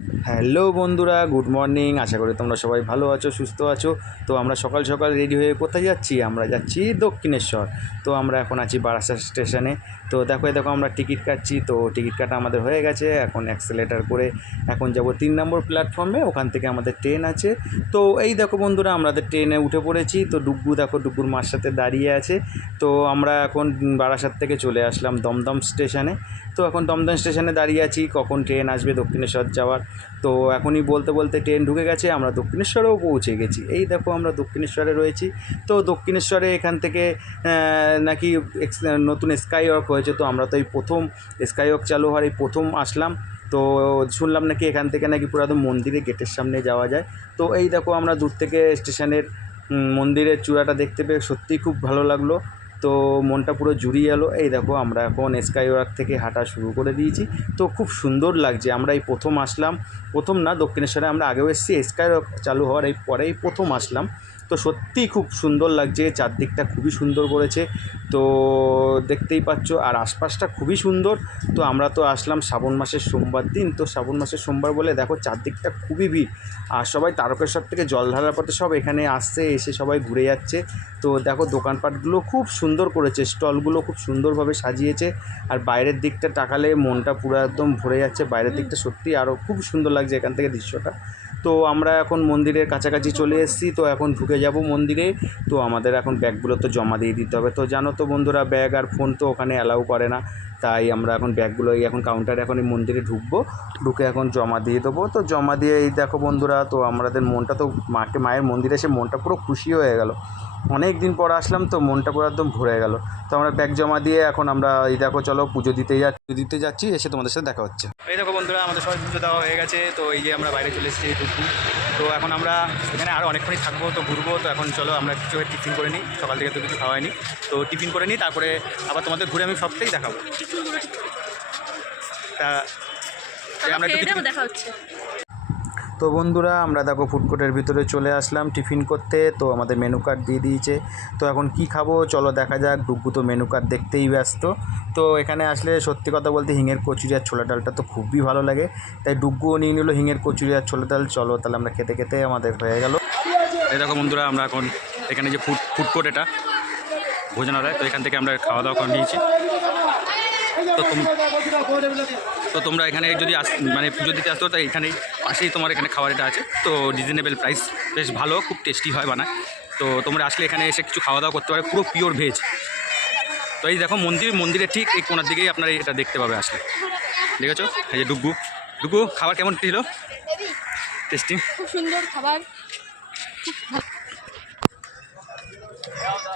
Hello বন্ধুরা, good morning. আশা করি তোমরা সবাই ভালো আছো, সুস্থ আছো। তো আমরা সকাল সকাল রেডি হয়ে কোথায় যাচ্ছি? আমরা যাচ্ছি দক্ষিণেশ্বর। তো আমরা এখন আছি বারাসাত স্টেশনে। তো দেখো দেখো, আমরা টিকিট কাটছি। তো টিকিট কাটা আমাদের হয়ে গেছে। এখন অ্যাক্সেলেটার করে এখন যাব তিন নম্বর প্ল্যাটফর্মে ওখান থেকে আমাদের ট্রেন আছে। তো এই দেখো বন্ধুরা আমাদের ট্রেনে উঠে পড়েছি। তো ডুগ্গু দেখো ডুগ্গুর মার সাথে দাঁড়িয়ে আছে। তো আমরা এখন বারাসাত থেকে চলে আসলাম দমদম স্টেশনে। তো এখন দমদম স্টেশনে দাঁড়িয়ে আছি। কখন ট্রেন আসবে দক্ষিণেশ্বর যাওয়ার? তো এখনই বলতে বলতে ট্রেন ঢুকে গেছে, আমরা দক্ষিণেশ্বরেও পৌঁছে গেছি। এই দেখো আমরা দক্ষিণেশ্বরে রয়েছি। তো দক্ষিণেশ্বরে এখান থেকে নাকি নতুন স্কাই ওয়াক হয়েছে, তো আমরা তো এই প্রথম স্কাই ওয়াক চালু হওয়ার এই প্রথম আসলাম। তো শুনলাম নাকি এখান থেকে নাকি পুরো একদম মন্দিরে গেটের সামনে যাওয়া যায়। তো এই দেখো আমরা দূর থেকে স্টেশনের মন্দিরের চূড়াটা দেখতে পেয়ে সত্যিই খুব ভালো লাগল। তো মনটা পুরো জুড়িয়ে এলো। এই দেখো আমরা এখন স্কাই ওয়াক থেকে হাঁটা শুরু করে দিয়েছি। তো খুব সুন্দর লাগছে, আমরা এই প্রথম আসলাম। প্রথম না, দক্ষিণেশ্বরে আমরা আগেও এসেছি স্কাই ওয়াক চালু হওয়ার এই পরেই প্রথম আসলাম। তো সত্যিই খুব সুন্দর লাগছে, চারদিকটা খুবই সুন্দর করেছে। তো দেখতেই পাচ্ছ, আর আশপাশটা খুবই সুন্দর। তো আমরা তো আসলাম শ্রাবণ মাসের সোমবার দিন, তো শ্রাবণ মাসের সোমবার বলে দেখো চারদিকটা খুবই ভিড়। আর সবাই তারকেশ্বর থেকে জল ঢালার পথে সব এখানে আসছে, এসে সবাই ঘুরে যাচ্ছে। তো দেখো দোকানপাটগুলো খুব সুন্দর করেছে, স্টলগুলো খুব সুন্দরভাবে সাজিয়েছে। আর বাইরের দিকটা তাকালে মনটা পুরো একদম ভরে যাচ্ছে, বাইরের দিকটা সত্যি আরও খুব সুন্দর লাগছে এখান থেকে দৃশ্যটা। তো আমরা এখন মন্দিরের কাছাকাছি চলে এসেছি, তো এখন ঢুকে যাব মন্দিরে। তো আমাদের এখন ব্যাগগুলো তো জমা দিয়ে দিতে হবে। তো জানো তো বন্ধুরা, ব্যাগ আর ফোন তো ওখানে অ্যালাউ করে না। তাই আমরা এখন ব্যাগগুলো এই এখন কাউন্টারে এখন এই মন্দিরে ঢুকবো। ঢুকে এখন জমা দিয়ে দেবো। তো জমা দিয়ে এই দেখো বন্ধুরা, তো আমাদের মনটা তো মাকে, মায়ের মন্দিরে এসে মনটা পুরো খুশি হয়ে গেল। অনেক দিন পর আসলাম তো মনটা পুরো একদম ভরে গেল। তো আমরা ব্যাগ জমা দিয়ে এখন আমরা এই দেখো চলো পুজো দিতে যাচ্ছি পুজো দিতে যাচ্ছি এসে তোমাদের সাথে দেখা হচ্ছে। এই দেখো বন্ধুরা আমাদের সবাই পুজো দেওয়া হয়ে গেছে তো এই যে আমরা বাইরে চলে এসেছি দুপুর। তো এখন আমরা এখানে আরও অনেকক্ষণই থাকব তো ঘুরবো তো এখন চলো আমরা কিছু টিফিন করে নিই। সকাল থেকে তো কিছু খাওয়াইনি তো টিফিন করে নিই তারপরে আবার তোমাদের ঘুরে আমি সবটাই দেখাবো। তা আমরা কিছু- দেখা হচ্ছে। তো বন্ধুরা, আমরা দেখো ফুডকোর্টের ভিতরে চলে আসলাম টিফিন করতে। তো আমাদের মেনু কার্ড দিয়ে দিয়েছে। তো এখন কি খাব? চলো দেখা যাক। ডুগ্গু তো মেনু কার্ড দেখতেই ব্যস্ত। তো এখানে আসলে সত্যি কথা বলতে হিঙের কচুরি আর ছোলা ডালটা তো খুবই ভালো লাগে। তাই ডুগ্গুও নিয়ে নিল হিঙের কচুরি আর ছোলা ডাল। চলো তাহলে আমরা খেতে খেতে আমাদের হয়ে গেল। এই দেখো বন্ধুরা, আমরা এখন এখানে যে ফুড ফুডকোর্ট এটা, ভোজনালয়, তো এখান থেকে আমরা খাওয়া দাওয়া করে নিয়েছি। তো তো তোমরা এখানে যদি আস মানে পুজো দিতে আসতো তো এখানেই পাশেই তোমার এখানে খাবার এটা আছে। তো রিজনেবল প্রাইস বেশ ভালো খুব টেস্টি হয় বানায়। তো তোমরা আসলে এখানে এসে কিছু খাওয়া দাওয়া করতে পারে পুরো পিওর ভেজ তো এই দেখো মন্দির মন্দিরের ঠিক এই কোনার দিকেই আপনারা এটা দেখতে পাবে আসলে। দেখেছ? এই যে ডুগু। ডুগু খাবার কেমন ছিল? টেস্টি খুব সুন্দর খাবার।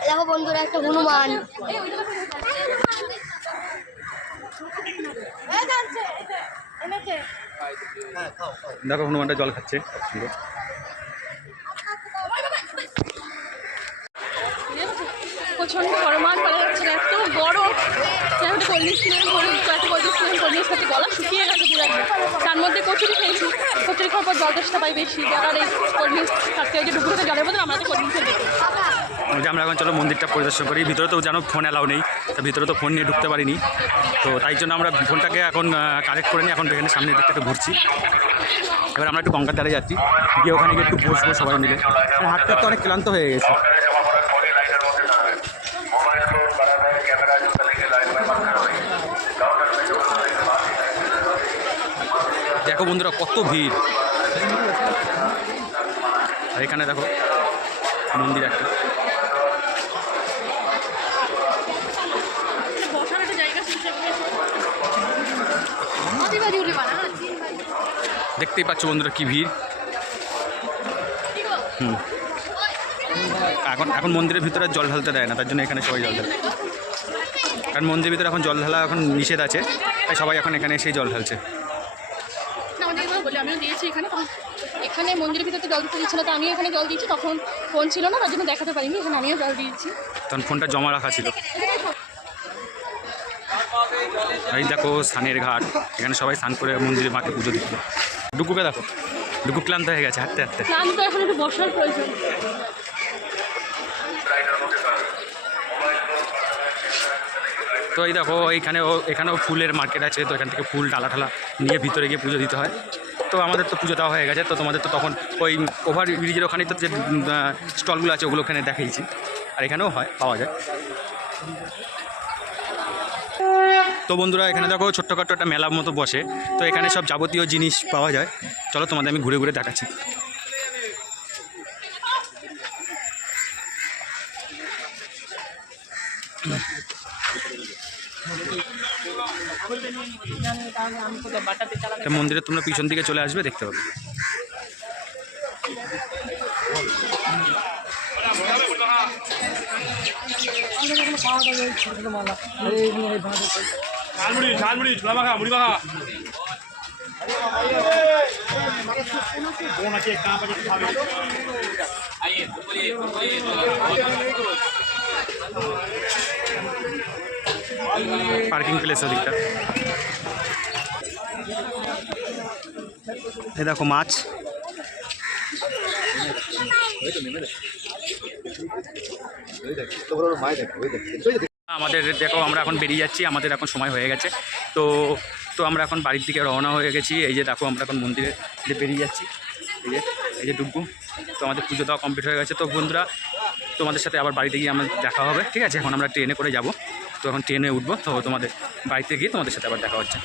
দেখো বন্ধুরা একটা হনুমান। দেখো হনুমানটা জল খাচ্ছে। সুন্দর। প্রচণ্ড গরমান করা যাচ্ছে না এত গরম করে ড্রিঙ্কস কিনে কোল্ড গলা শুকিয়ে গেছে পুরো একদম। তার মধ্যে কচুরি খেয়েছি। কচুরি খাওয়ার পর জল তেষ্টা পাই বেশি। আর এই ড্রিঙ্কস থাকতে ওই যে ডুবুরতে জলের মধ্যে আমরা তো আমরা এখন চলো মন্দিরটা পরিদর্শন করি। ভিতরে তো জানো ফোন অ্যালাউ নেই। ভিতরে তো ফোন নিয়ে ঢুকতে পারিনি। তো তাই জন্য আমরা ফোনটাকে এখন কালেক্ট করে নিই এখন এখানে সামনের দিকটা একটু ঘুরছি। এবার আমরা একটু গঙ্গার ধারে যাচ্ছি। গিয়ে ওখানে গিয়ে একটু বসবো সবাই মিলে। আর হাঁটতে হাঁটতে অনেক ক্লান্ত হয়ে গেছে। দেখো বন্ধুরা কত ভিড়। আর এখানে দেখো মন্দির একটা বসার একটা জায়গা শেষে দেখতেই পাচ্ছ বন্ধুরা কি ভিড়। হুম। এখন এখন মন্দিরের ভিতরে জল ঢালতে দেয় না তার জন্য এখানে সবাই জল ঢালে। কারণ মন্দিরের ভিতরে এখন জল ঢালা এখন নিষেধ আছে তাই সবাই এখন এখানে এসেই জল ঢালছে। আমিও দিয়েছি এখানে এখানে মন্দিরের ভিতরে জল দিতে দিচ্ছিল তো আমিও এখানে জল দিয়েছি তখন ফোন ছিল না তার জন্য দেখাতে পারিনি এখানে আমিও জল দিয়েছি। তখন ফোনটা জমা রাখা ছিল। এই দেখো স্নানের ঘাট এখানে সবাই স্নান করে মন্দিরে মাকে পুজো দিচ্ছে। ডুকুকে দেখো ডুকু ক্লান্ত হয়ে গেছে হাঁটতে হাঁটতে। স্নান তো এখন একটু বসার প্রয়োজন। তো এই দেখো এইখানেও এখানেও ফুলের মার্কেট আছে তো এখান থেকে ফুল ডালা ঠালা নিয়ে ভিতরে গিয়ে পুজো দিতে হয়। তো তো আমাদের তো পুজো দেওয়া হয়ে গেছে তো তোমাদের তো তখন ওই ওভার ব্রিজের ওখানে তো যে স্টলগুলো আছে ওগুলো ওখানে দেখাইছি। আর এখানেও হয় পাওয়া যায়। তো বন্ধুরা, এখানে দেখো ছোট্টখাট্ট একটা মেলার মতো বসে। তো এখানে সব যাবতীয় জিনিস পাওয়া যায়। চলো তোমাদের আমি ঘুরে ঘুরে দেখাচ্ছি। মন্দিরে তোমরা পিছন দিকে চলে আসবে, দেখতে পাবে। ঝালমুড়ি ঝালমুড়ি ছোলা মাখা মুড়ি মাখা। পার্কিং প্লেস ওদিকটা। এই দেখো মাছ। আমাদের দেখো, আমরা এখন বেরিয়ে যাচ্ছি, আমাদের এখন সময় হয়ে গেছে। তো তো আমরা এখন বাড়ির দিকে রওনা হয়ে গেছি। এই যে দেখো, আমরা এখন মন্দিরে যে বেরিয়ে যাচ্ছি। এই যে এই যে ডুব্বু, তো আমাদের পুজো দেওয়া কমপ্লিট হয়ে গেছে। তো বন্ধুরা, তোমাদের সাথে আবার বাড়িতে গিয়ে আমার দেখা হবে, ঠিক আছে? এখন আমরা ট্রেনে করে যাব। তো এখন ট্রেনে উঠবো, তো তোমাদের বাড়িতে গিয়ে তোমাদের সাথে আবার দেখা হচ্ছে।